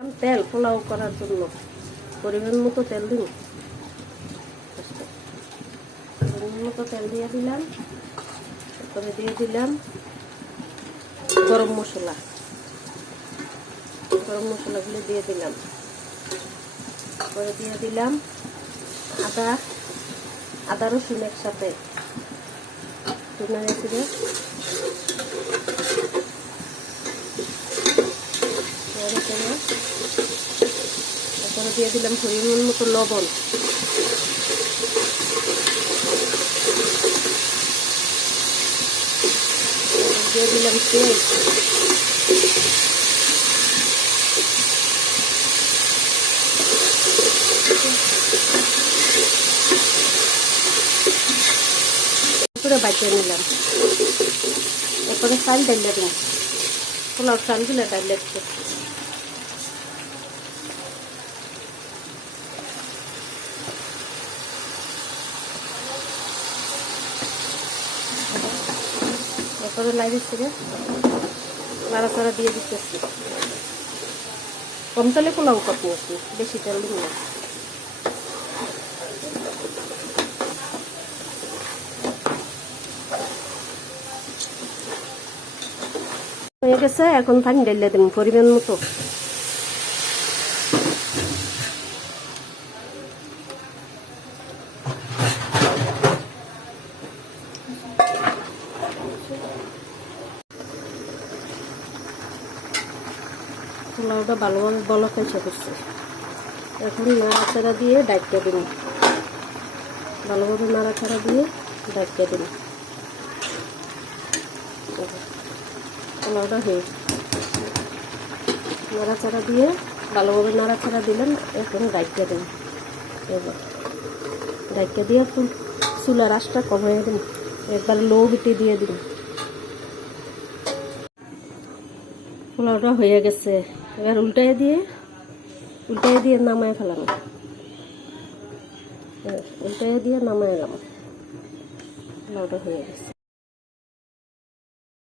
তেল পোলাও করার জন্য পরিমাণ মতো তেল দিন। পরিমাণ মতো তেল দিয়ে দিলাম। তারপরে দিয়ে দিলাম গরম মশলা। গরম মশলাগুলো দিয়ে দিলাম। তারপরে দিয়ে দিলাম আদা রসুন একসাথে তুলে রেখে তারপরে দিয়ে দিলাম পরিমাণ মতো লবণ। দিয়ে দিলাম তেল। পুরো বাজিয়ে নিলাম। এরপরে চাল ডাইলে দিলাম, পোলাও চালগুলো ডাইলে দিতে এরপরে লাগিয়েছি, নাড়াচাড়া দিয়ে দিতেছি। কম তেলে পোলাও করতে আছি, বেশি তেল দিন না। হয়ে গেছে, এখন পানি ঢেলে দেব পরিমাণ মতো। পোলাওটা ভালোভাবে বলক এসে করছে। এখন নাড়াচাড়া দিয়ে ডাইকা দিন, ভালোভাবে নাড়াচাড়া দিয়ে ডাইকা দিন। পোলাওটা হয়ে নাড়াচাড়া দিয়ে ভালোভাবে নাড়াচাড়া দিলেন। এখন ডাইকা দিন, এবার ডাইকা দিয়ে চুলার আঁচটা কমিয়ে দিন, একবার লো হিটে দিয়ে দিন। পোলাওটা হয়ে গেছে, এবার উল্টাই দিয়ে নামায় ফেলানো। উল্টাই দিয়ে নামায় গেলাম, পোলাওটা হয়ে গেছে।